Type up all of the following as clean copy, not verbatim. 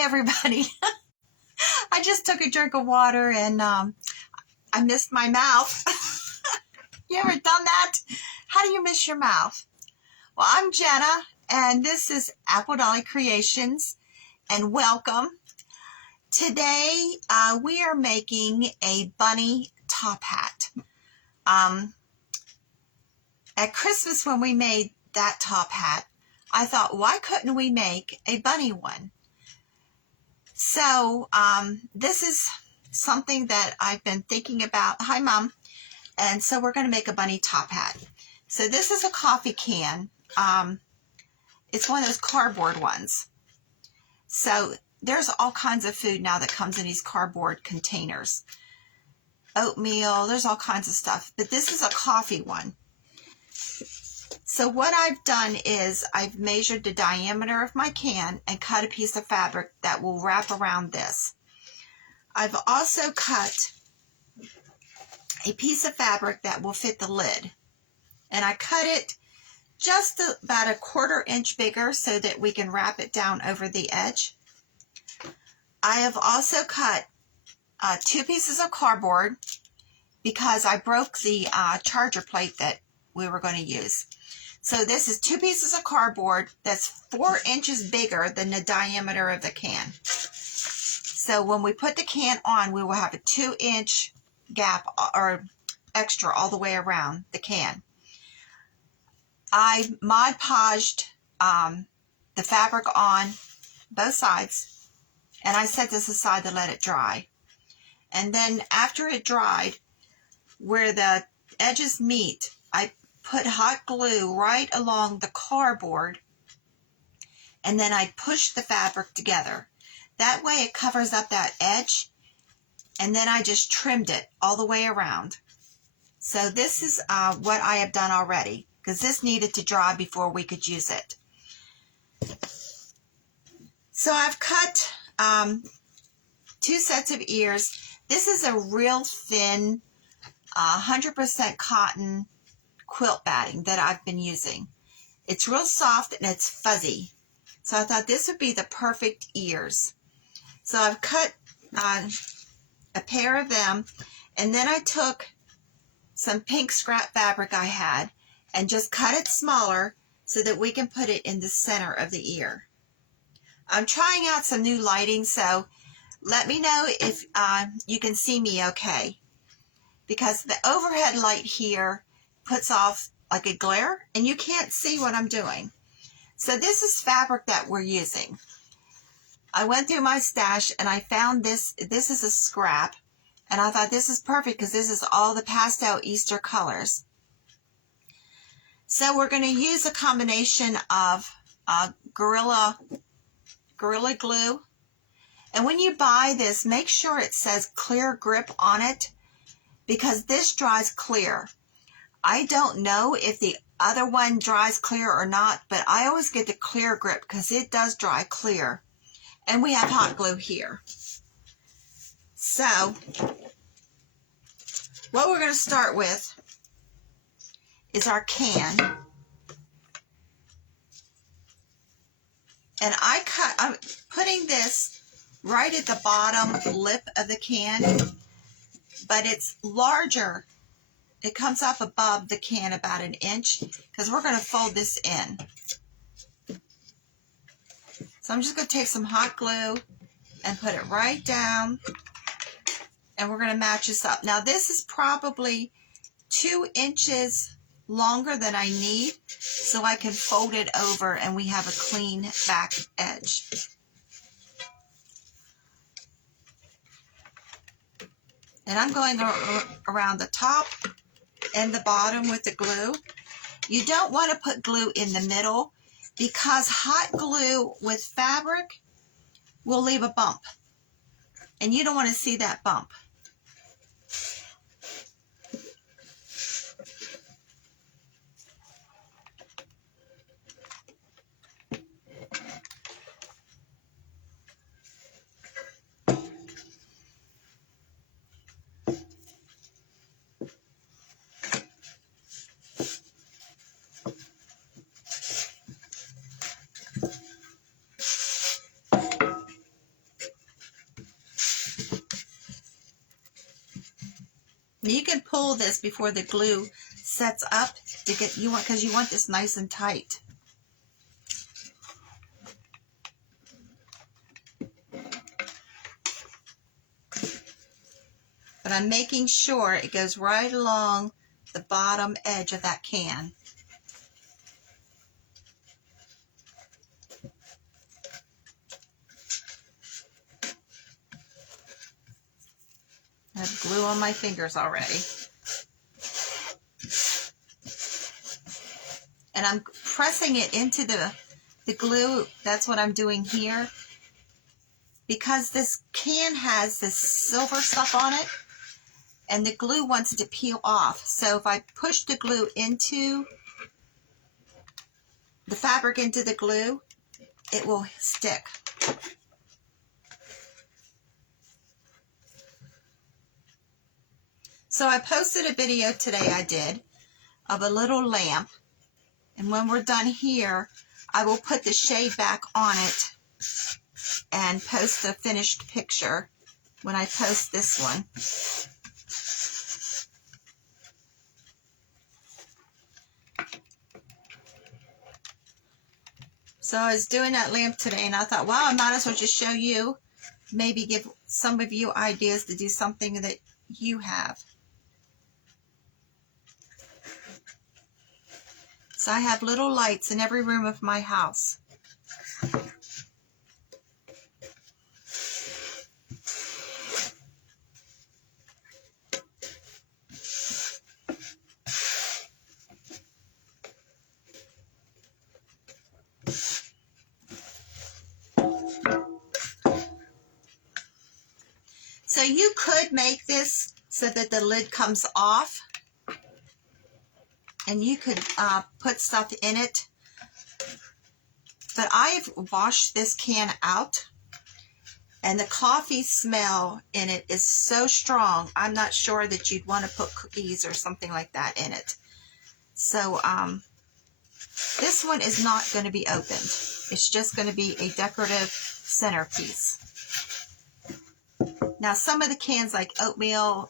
Hi, everybody. I just took a drink of water and I missed my mouth. You ever done that? How do you miss your mouth? Well, I'm Jenna, and this is Apple Dolly Creations, and welcome. Today, we are making a bunny top hat. At Christmas, when we made that top hat, I thought, why couldn't we make a bunny one? So this is something that I've been thinking about. Hi, Mom. And so we're going to make a bunny top hat. So this is a coffee can. It's one of those cardboard ones. So there's all kinds of food now that comes in these cardboard containers. Oatmeal, there's all kinds of stuff. But this is a coffee one. So what I've done is I've measured the diameter of my can and cut a piece of fabric that will wrap around this. I've also cut a piece of fabric that will fit the lid. And I cut it just about a 1/4 inch bigger so that we can wrap it down over the edge. I have also cut 2 pieces of cardboard because I broke the charger plate that we were going to use. So this is 2 pieces of cardboard that's 4 inches bigger than the diameter of the can. So when we put the can on, we will have a 2-inch gap or extra all the way around the can. I Mod Podged the fabric on both sides, and I set this aside to let it dry. And then after it dried, where the edges meet, I put hot glue right along the cardboard, and then I pushed the fabric together. That way it covers up that edge, and then I just trimmed it all the way around. So this is what I have done already, because this needed to dry before we could use it. So I've cut 2 sets of ears. This is a real thin 100% cotton quilt batting that I've been using. It's real soft and it's fuzzy. So I thought this would be the perfect ears. So I've cut a pair of them, and then I took some pink scrap fabric I had and just cut it smaller so that we can put it in the center of the ear. I'm trying out some new lighting, so let me know if you can see me okay, because the overhead light here puts off like a glare and you can't see what I'm doing. So this is fabric that we're using. I went through my stash and I found this. This is a scrap, and I thought this is perfect because this is all the pastel Easter colors. So we're going to use a combination of Gorilla Glue. And when you buy this, make sure it says clear grip on it, because this dries clear. I don't know if the other one dries clear or not, but I always get the clear grip because it does dry clear. And we have hot glue here. So what we're going to start with is our can. And I'm putting this right at the bottom lip of the can, but it's larger. It comes up above the can about 1 inch because we're going to fold this in. So I'm just going to take some hot glue and put it right down, and we're going to match this up. Now this is probably 2 inches longer than I need, so I can fold it over and we have a clean back edge. And I'm going around the top and the bottom with the glue. You don't want to put glue in the middle because hot glue with fabric will leave a bump, and you don't want to see that bump. You can pull this before the glue sets up to get because you want this nice and tight. But I'm making sure it goes right along the bottom edge of that can. I have glue on my fingers already. And I'm pressing it into the glue. That's what I'm doing here. Because this can has this silver stuff on it, and the glue wants to peel off. So if I push the glue into the fabric into the glue, it will stick. So I posted a video today I did of a little lamp, and when we're done here, I will put the shade back on it and post a finished picture when I post this one. So I was doing that lamp today, and I thought, wow, I might as well just show you, maybe give some of you ideas to do something that you have. So I have little lights in every room of my house. So you could make this so that the lid comes off, and you could put stuff in it. But I've washed this can out, and the coffee smell in it is so strong, I'm not sure that you'd want to put cookies or something like that in it. So this one is not going to be opened. It's just going to be a decorative centerpiece. Now, some of the cans, like oatmeal,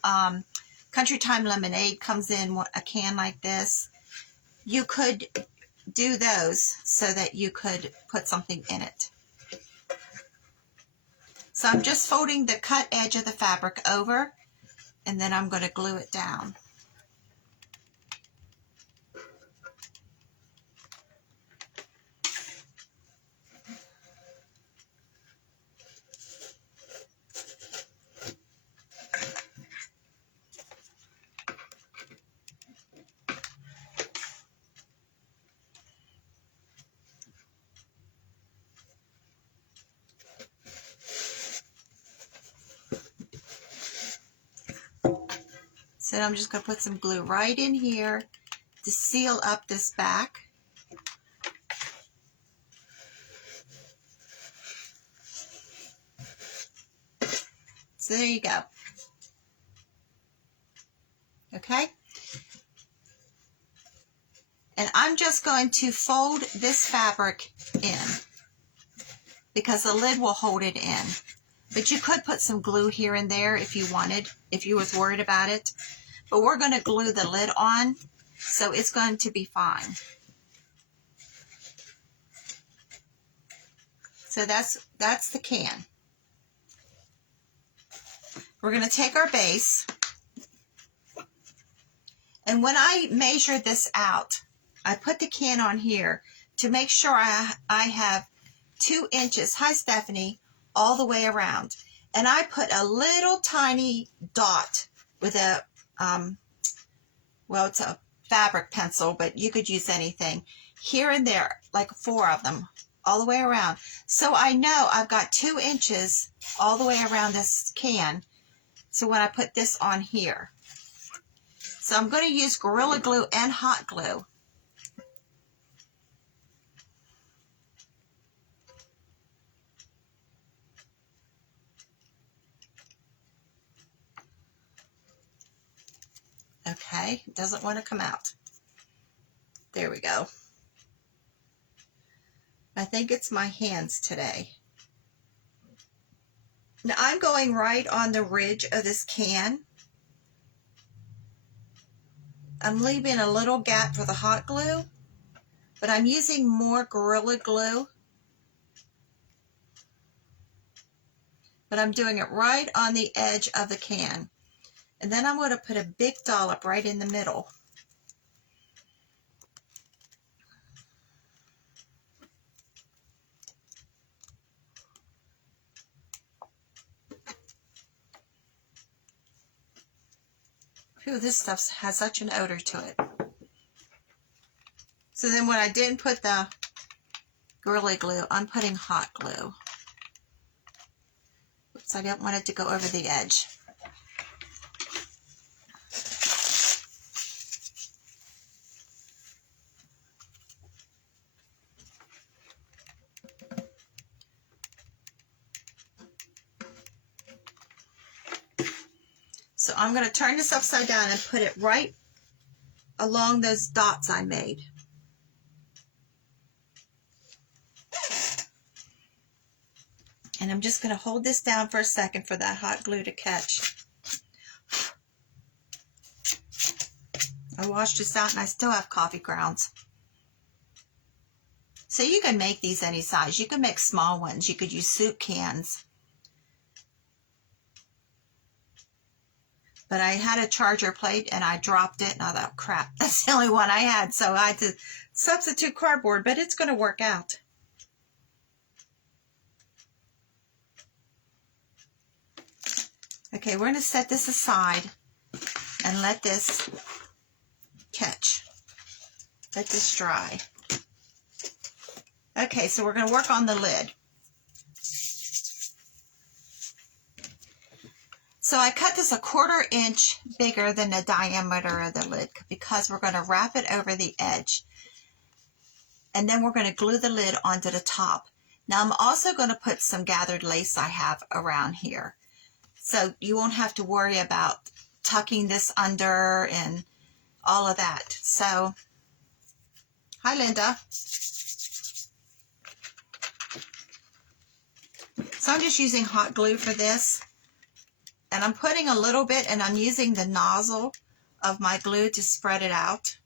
Country Time lemonade comes in a can like this. You could do those so that you could put something in it. So I'm just folding the cut edge of the fabric over, and then I'm going to glue it down. So I'm just going to put some glue right in here to seal up this back. So there you go. Okay? And I'm just going to fold this fabric in because the lid will hold it in. But you could put some glue here and there if you wanted, if you was worried about it. But we're going to glue the lid on, so it's going to be fine. So that's the can. We're going to take our base, and when I measure this out, I put the can on here to make sure I have 2 inches, hi Stephanie, all the way around. And I put a little tiny dot with a, well, it's a fabric pencil, but you could use anything, here and there, like 4 of them, all the way around. So I know I've got 2 inches all the way around this can. So when I put this on here. So I'm going to use Gorilla Glue and hot glue. Okay, it doesn't want to come out. There we go. I think it's my hands today. Now I'm going right on the ridge of this can. I'm leaving a little gap for the hot glue, but I'm using more Gorilla Glue. But I'm doing it right on the edge of the can. And then I'm going to put a big dollop right in the middle. Ooh, this stuff has such an odor to it. So then when I didn't put the Gorilla Glue, I'm putting hot glue. Oops, I don't want it to go over the edge. So I'm going to turn this upside down and put it right along those dots I made. And I'm just going to hold this down for a second for that hot glue to catch. I washed this out and I still have coffee grounds. So you can make these any size. You can make small ones. You could use soup cans. But I had a charger plate and I dropped it and I thought, crap, that's the only one I had. So I had to substitute cardboard, but it's going to work out. Okay, we're going to set this aside and let this catch. Let this dry. Okay, so we're going to work on the lid. So I cut this 1/4 inch bigger than the diameter of the lid because we're going to wrap it over the edge. And then we're going to glue the lid onto the top. Now I'm also going to put some gathered lace I have around here. So you won't have to worry about tucking this under and all of that. So, hi Linda. So I'm just using hot glue for this. And I'm putting a little bit and I'm using the nozzle of my glue to spread it out.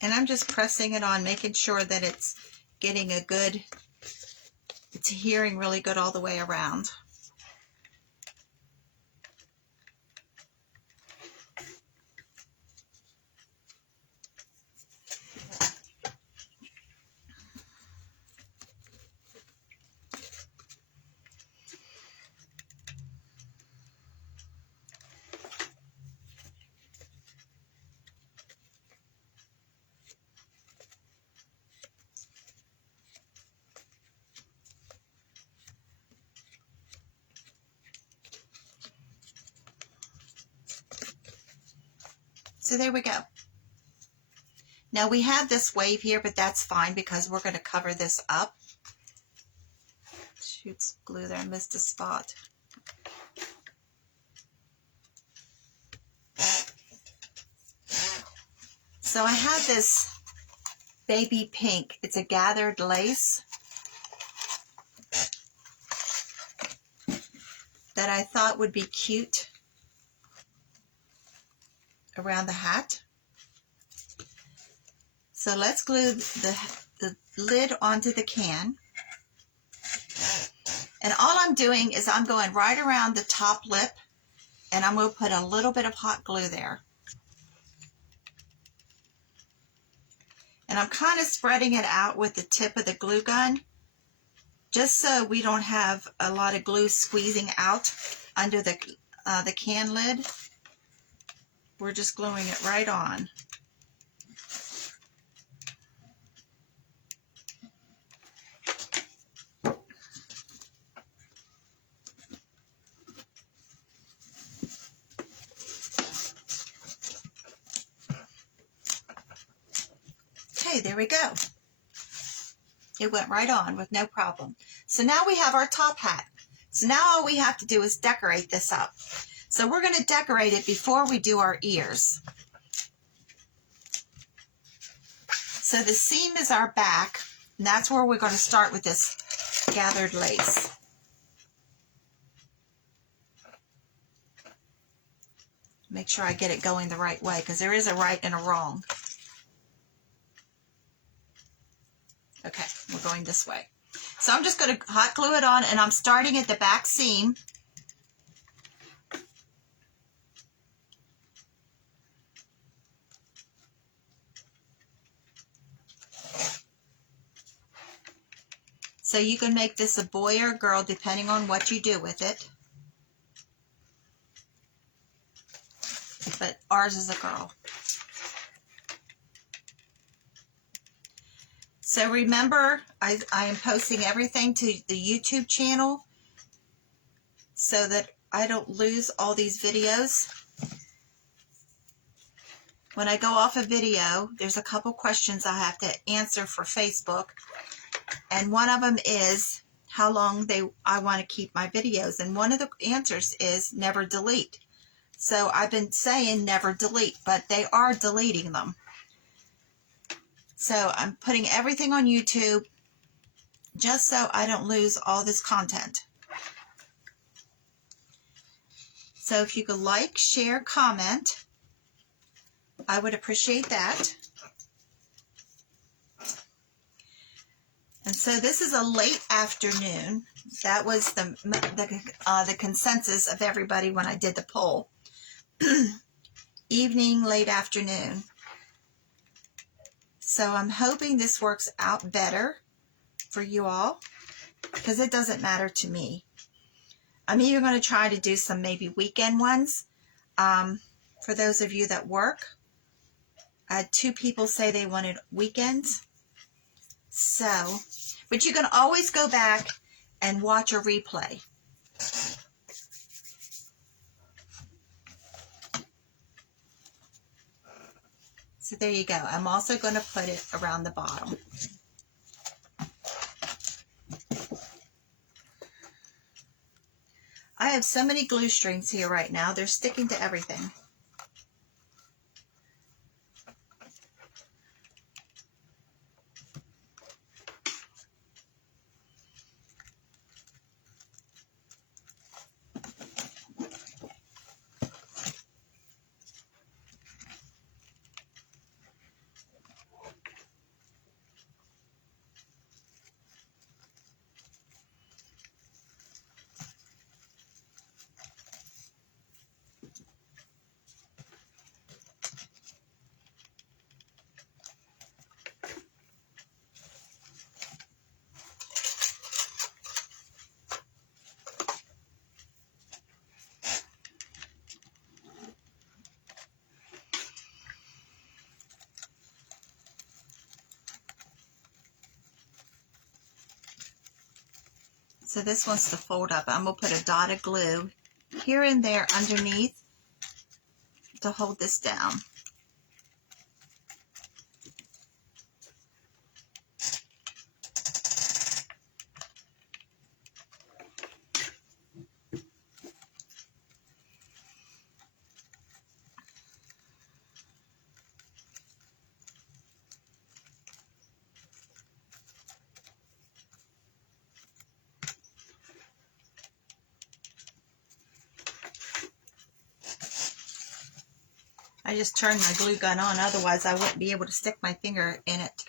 And I'm just pressing it on, making sure that it's getting a good, it's adhering really good all the way around. So there we go. Now we have this wave here, but that's fine because we're going to cover this up. Shoot, some glue there, I missed a spot. So I have this baby pink. It's a gathered lace that I thought would be cute around the hat. So let's glue the lid onto the can. And all I'm doing is I'm going right around the top lip and I'm going to put a little bit of hot glue there. And I'm kind of spreading it out with the tip of the glue gun, just so we don't have a lot of glue squeezing out under the can lid. We're just gluing it right on. Okay, there we go. It went right on with no problem. So now we have our top hat. So now all we have to do is decorate this up. So we're going to decorate it before we do our ears. So the seam is our back, and that's where we're going to start with this gathered lace. Make sure I get it going the right way, because there is a right and a wrong. Okay, we're going this way. So I'm just going to hot glue it on, and I'm starting at the back seam. So you can make this a boy or a girl depending on what you do with it. But ours is a girl. So remember, I am posting everything to the YouTube channel so that I don't lose all these videos. When I go off a video, there's a couple questions I have to answer for Facebook. And one of them is how long I want to keep my videos. And one of the answers is never delete. So I've been saying never delete, but they are deleting them. So I'm putting everything on YouTube just so I don't lose all this content. So if you could like, share, comment, I would appreciate that. And so this is a late afternoon. That was the consensus of everybody when I did the poll. Evening, late afternoon. So I'm hoping this works out better for you all, because it doesn't matter to me. I'm even going to try to do some maybe weekend ones for those of you that work. I had 2 people say they wanted weekends. So, but you can always go back and watch a replay. So there you go. I'm also going to put it around the bottom. I have so many glue strings here right now. They're sticking to everything. So this wants to fold up. I'm going to put a dot of glue here and there underneath to hold this down. I just turned my glue gun on, otherwise I wouldn't be able to stick my finger in it.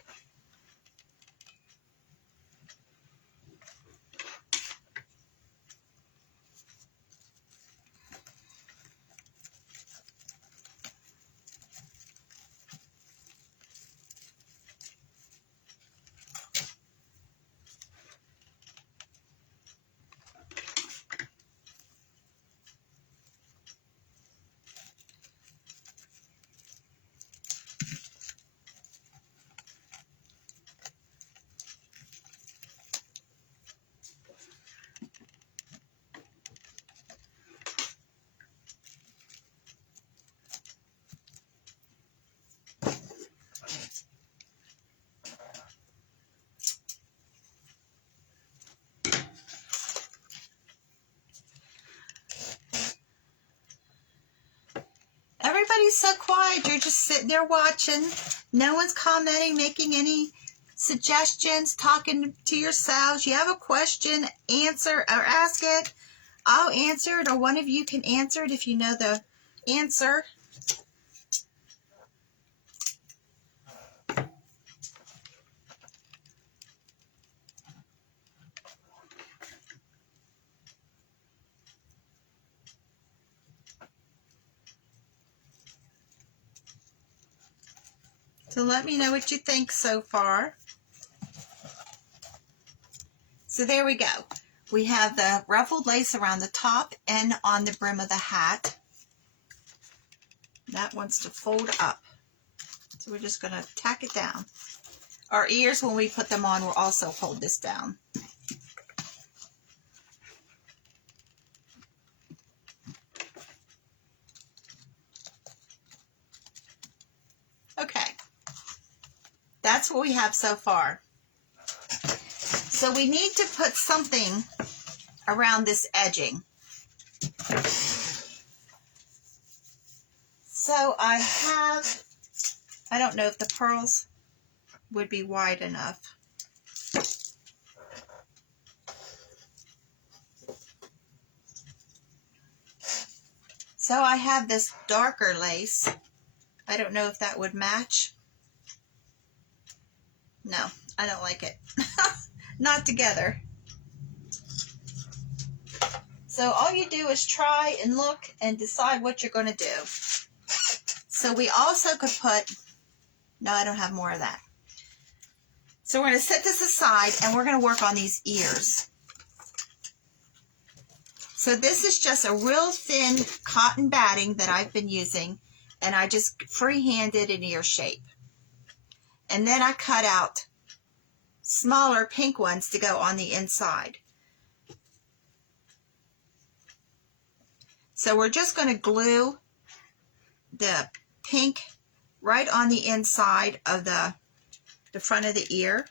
Everybody's so quiet. You're just sitting there watching. No one's commenting, making any suggestions, talking to yourselves. You have a question, answer or ask it. I'll answer it, or one of you can answer it if you know the answer. So let me know what you think so far. So there we go. We have the ruffled lace around the top and on the brim of the hat. That wants to fold up. So we're just going to tack it down. Our ears, when we put them on, will also hold this down. Okay. That's what we have so far. So we need to put something around this edging. So I don't know if the pearls would be wide enough. So I have this darker lace. I don't know if that would match. No, I don't like it. Not together. So all you do is try and look and decide what you're going to do. So we also could put, no, I don't have more of that. So we're going to set this aside and we're going to work on these ears. So this is just a real thin cotton batting that I've been using, and I just freehanded an ear shape. And then I cut out smaller pink ones to go on the inside. So we're just going to glue the pink right on the inside of the front of the ear.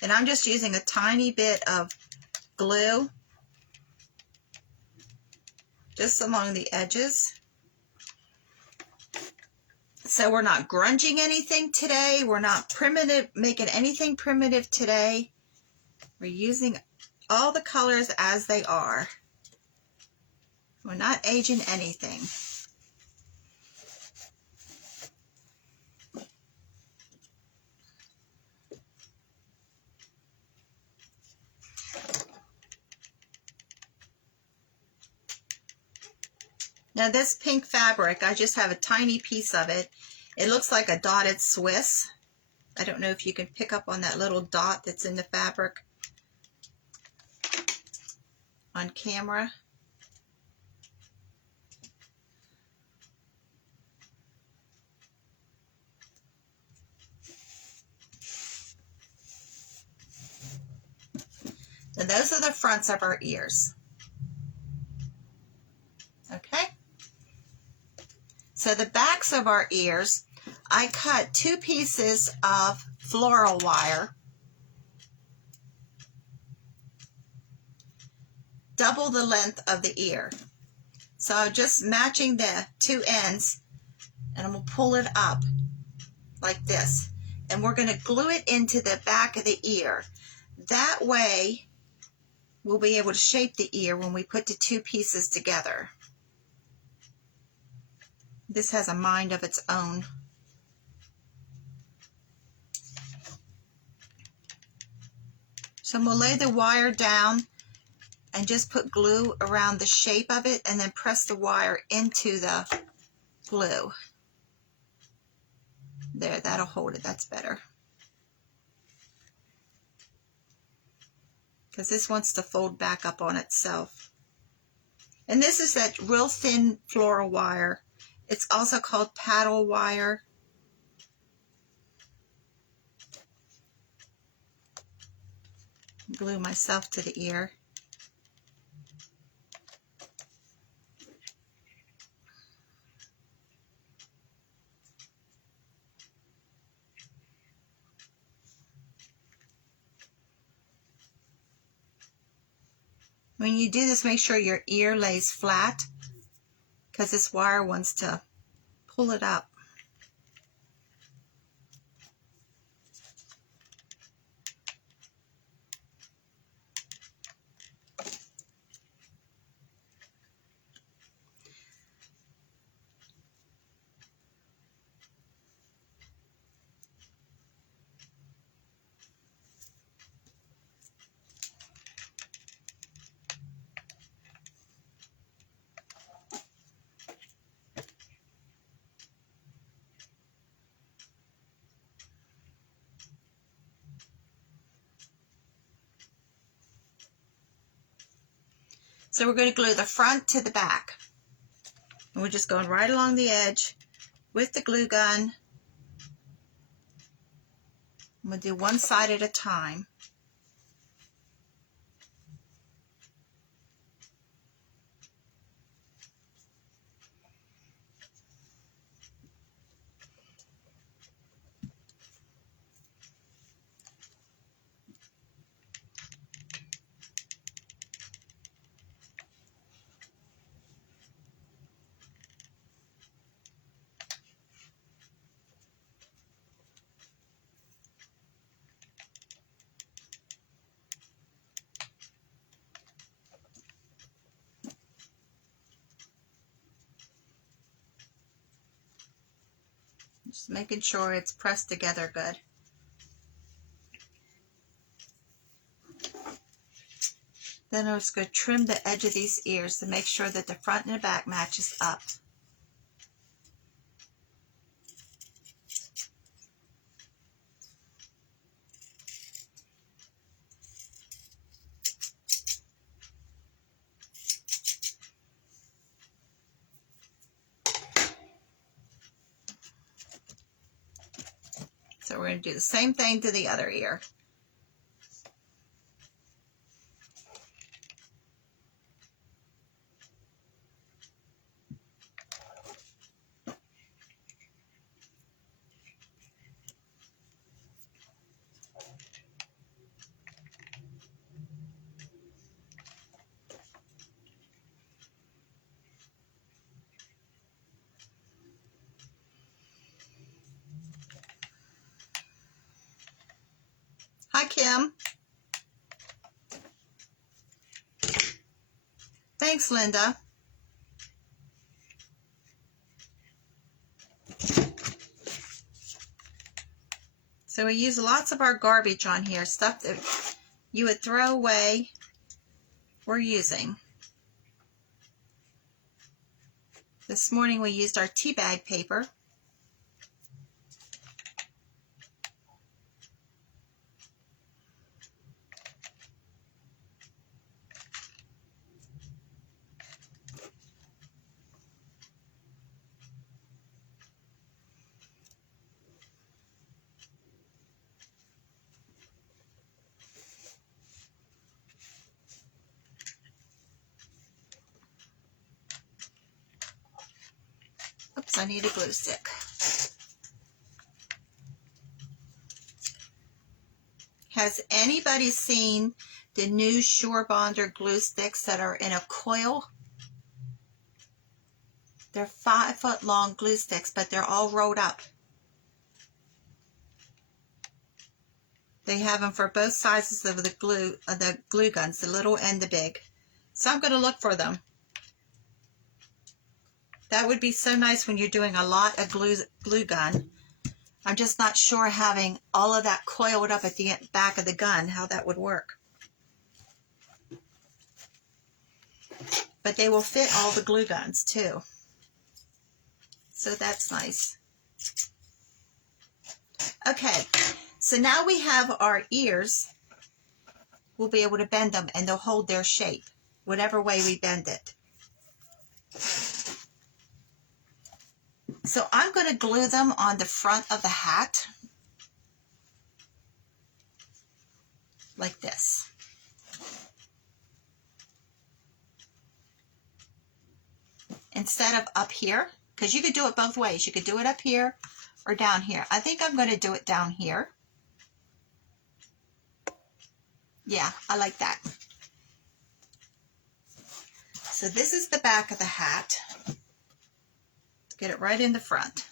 And I'm just using a tiny bit of glue just along the edges. So we're not grunging anything today. We're not making anything primitive today. We're using all the colors as they are. We're not aging anything. Now this pink fabric, I just have a tiny piece of it. It looks like a dotted Swiss. I don't know if you can pick up on that little dot that's in the fabric on camera. And those are the fronts of our ears. Okay? So the backs of our ears, I cut 2 pieces of floral wire, double the length of the ear. So just matching the 2 ends, and I'm going to pull it up like this. And we're going to glue it into the back of the ear. That way, we'll be able to shape the ear when we put the 2 pieces together. This has a mind of its own. So I'm going to lay the wire down and just put glue around the shape of it and then press the wire into the glue. There, that'll hold it. That's better. Because this wants to fold back up on itself. And this is that real thin floral wire. It's also called paddle wire. Glue myself to the ear. When you do this, make sure your ear lays flat, because this wire wants to pull it up. So we're going to glue the front to the back. And we're just going right along the edge with the glue gun. I'm going to do one side at a time. Just making sure it's pressed together good. Then I'm just going to trim the edge of these ears to make sure that the front and the back matches up. So we're going to do the same thing to the other ear. Hi, Kim. Thanks, Linda. So we use lots of our garbage on here, stuff that you would throw away, we're using. This morning we used our tea bag paper. Oops, I need a glue stick. Has anybody seen the new Sure Bonder glue sticks that are in a coil? They're 5-foot long glue sticks, but they're all rolled up. They have them for both sizes of the glue guns, the little and the big. So I'm going to look for them. That would be so nice when you're doing a lot of glue gun. I'm just not sure having all of that coiled up at the back of the gun, how that would work. But they will fit all the glue guns too. So that's nice. Okay, so now we have our ears. We'll be able to bend them and they'll hold their shape, whatever way we bend it. So I'm going to glue them on the front of the hat, like this. Instead of up here, because you could do it both ways. You could do it up here or down here. I think I'm going to do it down here. Yeah, I like that. So this is the back of the hat. Get it right in the front.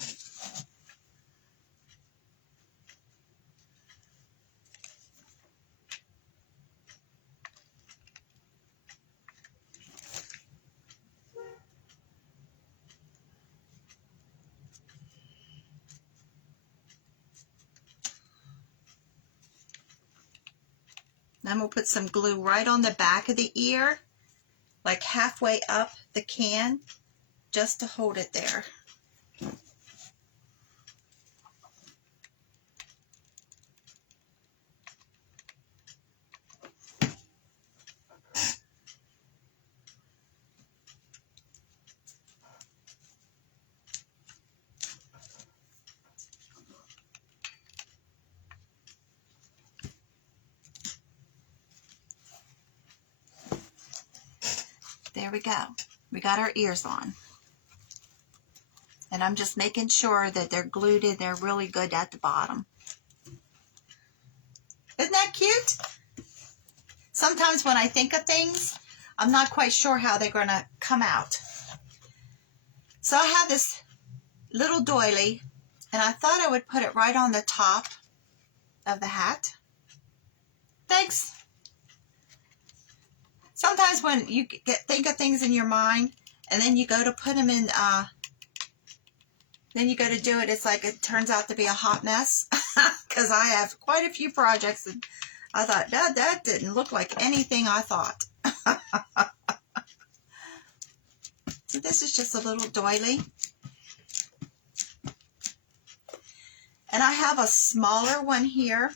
Then we'll put some glue right on the back of the ear, like halfway up the can, just to hold it there. There we go. We got our ears on. And I'm just making sure that they're glued in there really good at the bottom. Isn't that cute? Sometimes when I think of things, I'm not quite sure how they're going to come out. So I have this little doily, and I thought I would put it right on the top of the hat. Thanks. Sometimes when you think of things in your mind, and then you go to put them in, then you go to do it, it's like it turns out to be a hot mess. Because I have quite a few projects, and I thought, that didn't look like anything I thought. So this is just a little doily. And I have a smaller one here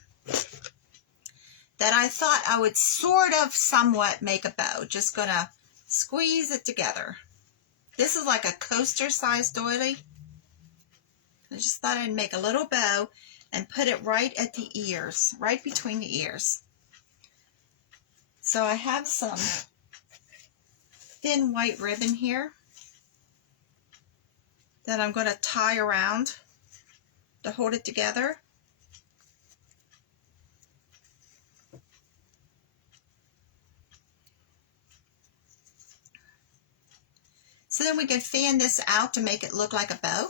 that I thought I would sort of somewhat make a bow. Just gonna squeeze it together. This is like a coaster size doily. I just thought I'd make a little bow and put it right at the ears, right between the ears. So I have some thin white ribbon here that I'm going to tie around to hold it together. So then we can fan this out to make it look like a bow.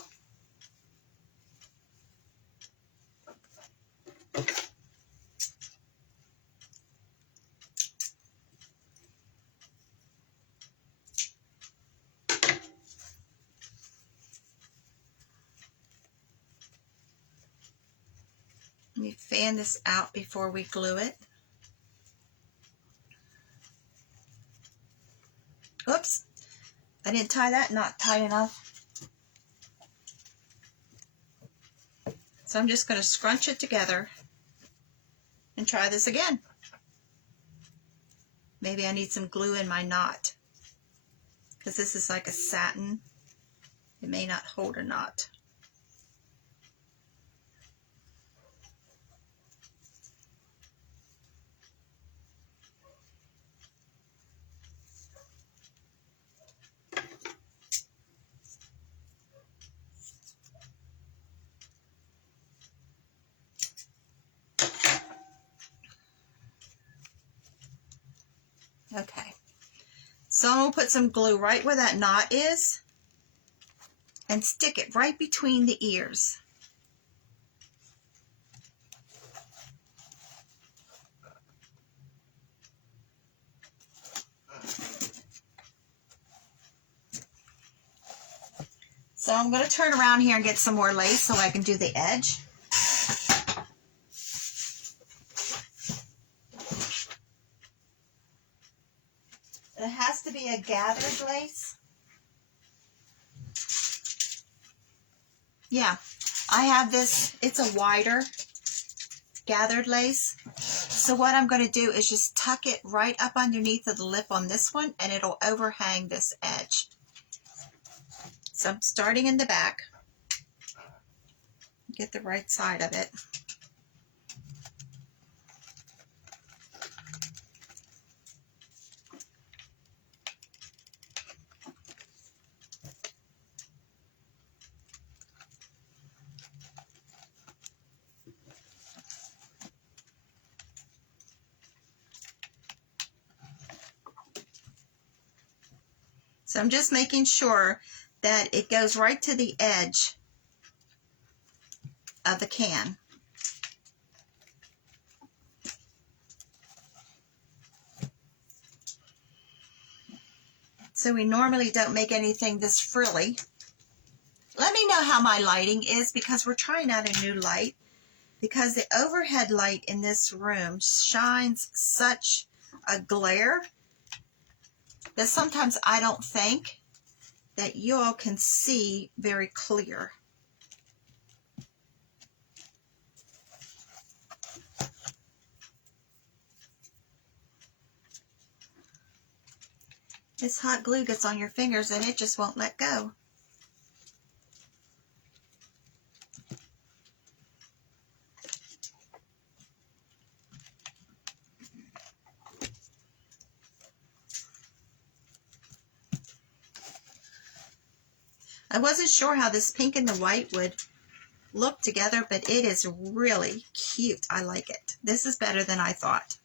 Let me fan this out before we glue it. Oops, I didn't tie that knot tight enough. So I'm just going to scrunch it together and try this again. Maybe I need some glue in my knot, because this is like a satin. It may not hold a knot. Okay, so I'm going to put some glue right where that knot is and stick it right between the ears. So I'm going to turn around here and get some more lace so I can do the edge. It has to be a gathered lace. Yeah, I have this, it's a wider gathered lace. So what I'm going to do is just tuck it right up underneath of the lip on this one, and it'll overhang this edge. So I'm starting in the back. Get the right side of it. So I'm just making sure that it goes right to the edge of the can. So we normally don't make anything this frilly. Let me know how my lighting is, because we're trying out a new light, because the overhead light in this room shines such a glare that sometimes I don't think that you all can see very clear. This hot glue gets on your fingers and it just won't let go. I wasn't sure how this pink and the white would look together, but it is really cute. I like it. This is better than I thought.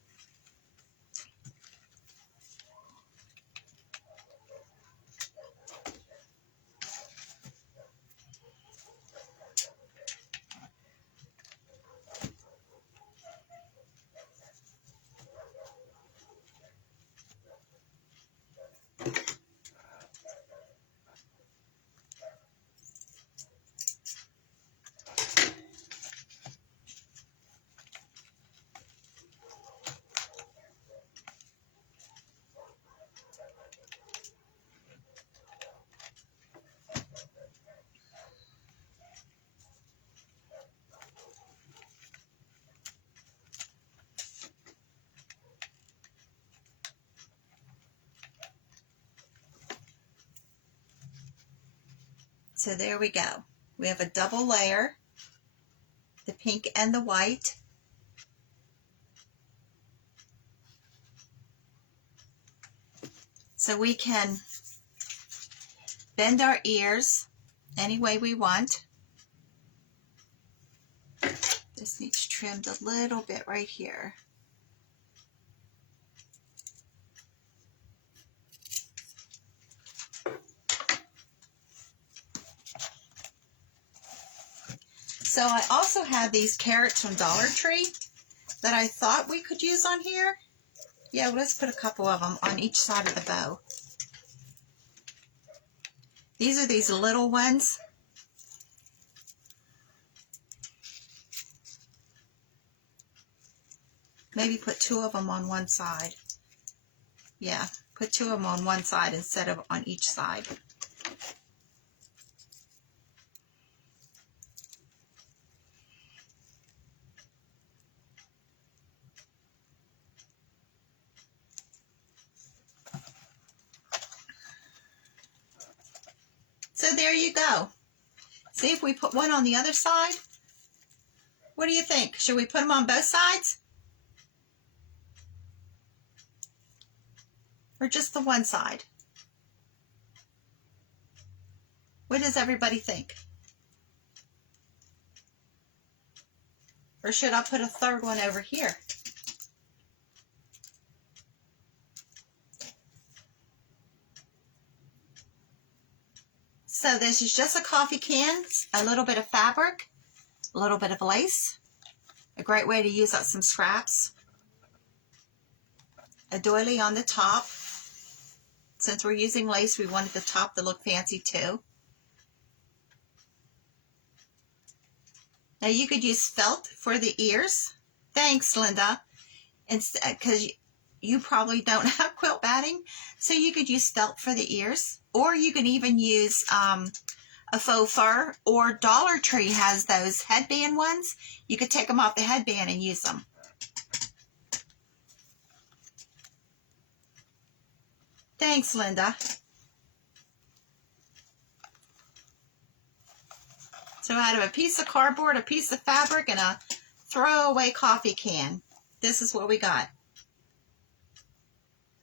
So there we go. We have a double layer, the pink and the white. So we can bend our ears any way we want. This needs trimmed a little bit right here. So I also have these carrots from Dollar Tree that I thought we could use on here. Yeah, well, let's put a couple of them on each side of the bow. These are these little ones. Maybe put 2 of them on one side. Yeah, put 2 of them on one side instead of on each side. So there you go. See if we put one on the other side. What do you think? Should we put them on both sides? Or just the one side? What does everybody think? Or should I put a third one over here? So this is just a coffee can, a little bit of fabric, a little bit of lace, a great way to use up some scraps, a doily on the top. Since we're using lace, we wanted the top to look fancy too. Now you could use felt for the ears. Thanks, Linda. Because you probably don't have quilt batting, so you could use felt for the ears. Or you could even use a faux fur, or Dollar Tree has those headband ones. You could take them off the headband and use them. Thanks, Linda. So out of a piece of cardboard, a piece of fabric, and a throwaway coffee can, this is what we got.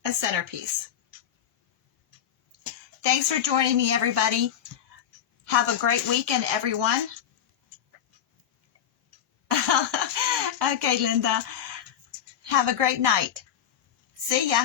A centerpiece. Thanks for joining me, everybody. Have a great weekend, everyone. Okay, Linda. Have a great night. See ya.